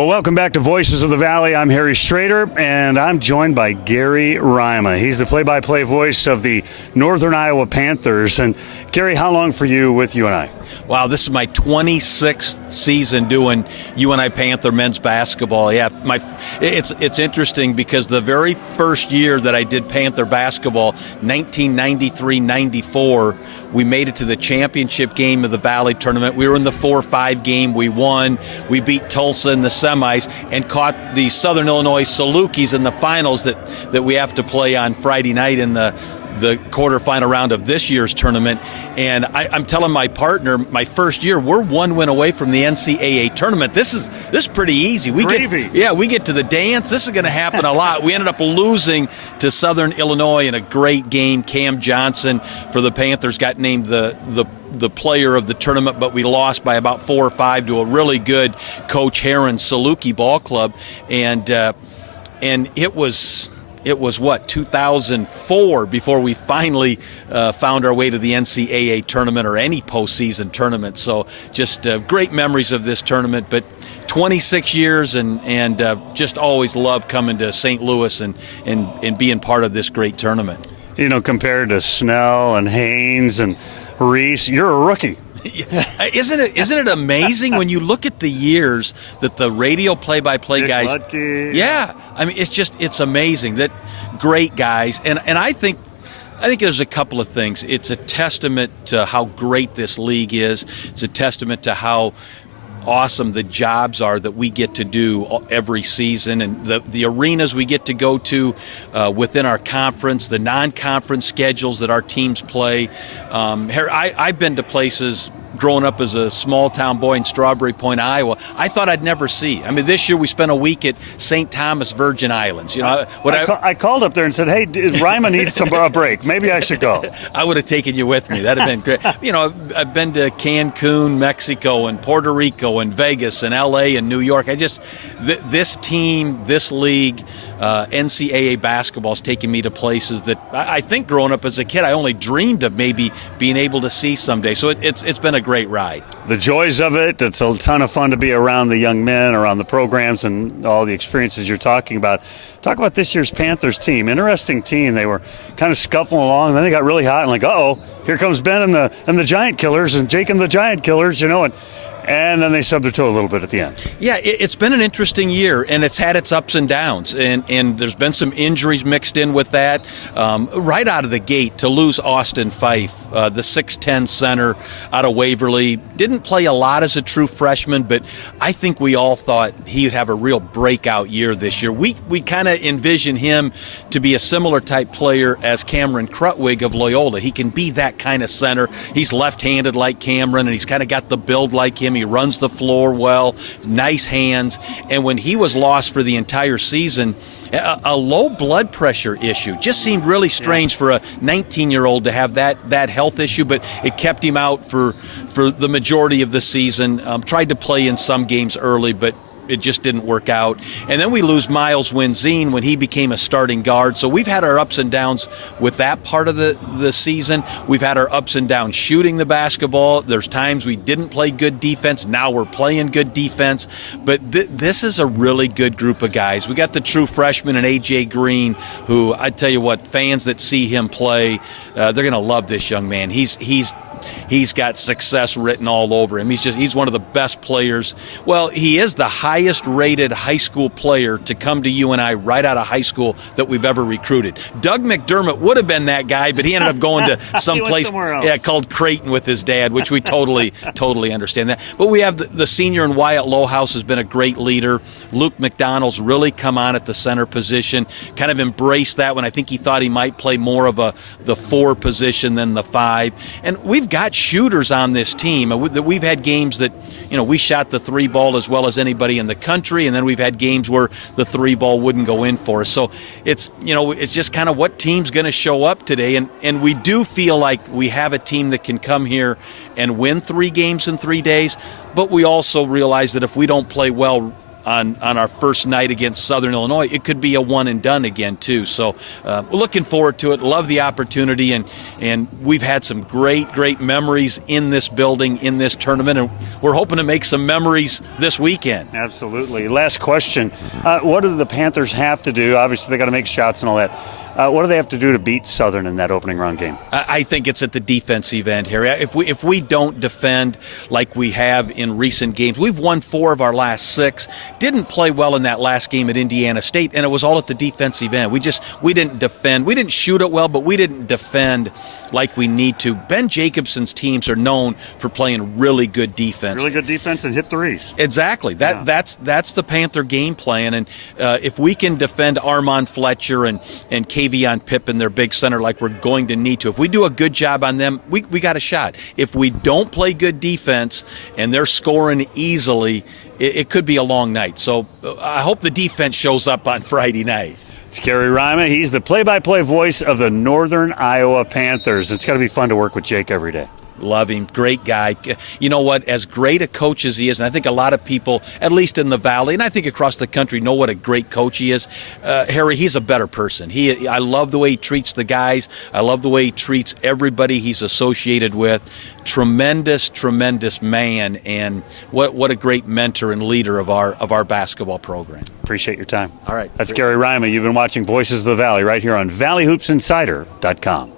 Well, welcome back to Voices of the Valley. I'm Harry Schroeder, and I'm joined by Gary Rima. He's the play-by-play voice of the Northern Iowa Panthers. And Gary, how long for you with UNI? Wow, this is my 26th season doing UNI Panther men's basketball. Yeah, it's interesting because the very first year that I did Panther basketball, 1993-94, we made it to the championship game of the Valley tournament. We were in the 4-5 game. We won. We beat Tulsa in the semis and caught the Southern Illinois Salukis in the finals that we have to play on Friday night in the quarterfinal round of this year's tournament. And I'm telling my partner, my first year, we're one win away from the NCAA tournament. This is pretty easy. We get to the dance. This is going to happen a lot. We ended up losing to Southern Illinois in a great game. Cam Johnson for the Panthers got named the player of the tournament, but we lost by about 4 or 5 to a really good Coach Heron Saluki ball club. And it was 2004 before we finally found our way to the NCAA tournament or any postseason tournament. So just great memories of this tournament, but 26 years and just always love coming to St. Louis and being part of this great tournament. You know, compared to Snell and Haynes and Reese, you're a rookie. Isn't it amazing when you look at the years that the radio play-by-play guys? Lutke. Yeah, I mean it's amazing that great guys, and I think there's a couple of things. It's a testament to how great this league is. It's a testament to how awesome the jobs are that we get to do every season, and the arenas we get to go to within our conference, the non-conference schedules that our teams play. I've been to places growing up as a small-town boy in Strawberry Point, Iowa, I thought I'd never see. I mean, this year we spent a week at St. Thomas Virgin Islands. You know, I called up there and said, "Hey, Rima needs a break. Maybe I should go." I would have taken you with me. That'd have been great. You know, I've been to Cancun, Mexico, and Puerto Rico, and Vegas, and L.A., and New York. This team, this league, NCAA basketball's taken me to places that I think growing up as a kid I only dreamed of maybe being able to see someday. So it's been a great ride. The joys of it, it's a ton of fun to be around the young men, around the programs, and all the experiences you're talking about. Talk about this year's Panthers team. Interesting team. They were kind of scuffling along, and then they got really hot and like, uh-oh, here comes Ben and the Giant Killers and Jake and the Giant Killers, you know, and then they subbed their toe a little bit at the end. Yeah, it's been an interesting year, and it's had its ups and downs, and there's been some injuries mixed in with that. Right out of the gate, to lose Austin Fife, the 6'10 center out of Waverly, didn't play a lot as a true freshman, but I think we all thought he'd have a real breakout year this year. We kind of envision him to be a similar type player as Cameron Krutwig of Loyola. He can be that kind of center. He's left-handed like Cameron, and he's kind of got the build like him. He runs the floor well, nice hands. And when he was lost for the entire season, a low blood pressure issue just seemed really strange for a 19-year-old to have that health issue, but it kept him out for the majority of the season. Tried to play in some games early, but it just didn't work out. And then we lose Miles Wenzine when he became a starting guard. So we've had our ups and downs with that part of the season. We've had our ups and downs shooting the basketball. There's times we didn't play good defense. Now we're playing good defense. But this is a really good group of guys. We got the true freshman and A.J. Green, who I tell you what, fans that see him play, they're going to love this young man. He's got success written all over him. He's one of the best players. Well, he is the highest rated high school player to come to UNI right out of high school that we've ever recruited. Doug McDermott would have been that guy, but he ended up going to some place called Creighton with his dad, which we totally understand that. But we have the senior in Wyatt Lohaus has been a great leader. Luke McDonald's really come on at the center position, kind of embraced that when I think he thought he might play more of the 4 position than the 5. And we've got shooters on this team. We've had games that, you know, we shot the 3 ball as well as anybody in the country, and then we've had games where the 3 ball wouldn't go in for us. So it's just kind of what team's going to show up today, and we do feel like we have a team that can come here and win 3 games in 3 days, but we also realize that if we don't play well on our first night against Southern Illinois, it could be a one and done again too. So we're looking forward to it. Love the opportunity, and we've had some great memories in this building, in this tournament, and we're hoping to make some memories this weekend. Absolutely. Last question. What do the Panthers have to do? Obviously, they got to make shots and all that. What do they have to do to beat Southern in that opening round game? I think it's at the defensive end, Harry. If we don't defend like we have in recent games, we've won 4 of our last 6. Didn't play well in that last game at Indiana State, and it was all at the defensive end. We didn't defend. We didn't shoot it well, but we didn't defend like we need to. Ben Jacobson's teams are known for playing really good defense. Really good defense and hit threes. Exactly. That's the Panther game plan, and if we can defend Armand Fletcher and Kavion Pippen, their big center, like we're going to need to, if we do a good job on them, we got a shot. If we don't play good defense and they're scoring easily, it could be a long night. So I hope the defense shows up on Friday night. It's Gary Rima. He's the play-by-play voice of the Northern Iowa Panthers. It's got to be fun to work with Jake every day. Love him. Great guy. You know what? As great a coach as he is, and I think a lot of people, at least in the Valley, and I think across the country, know what a great coach he is. Harry, he's a better person. I love the way he treats the guys. I love the way he treats everybody he's associated with. Tremendous man, and what a great mentor and leader of our basketball program. Appreciate your time. All right. That's Gary Rima. You've been watching Voices of the Valley right here on ValleyHoopsInsider.com.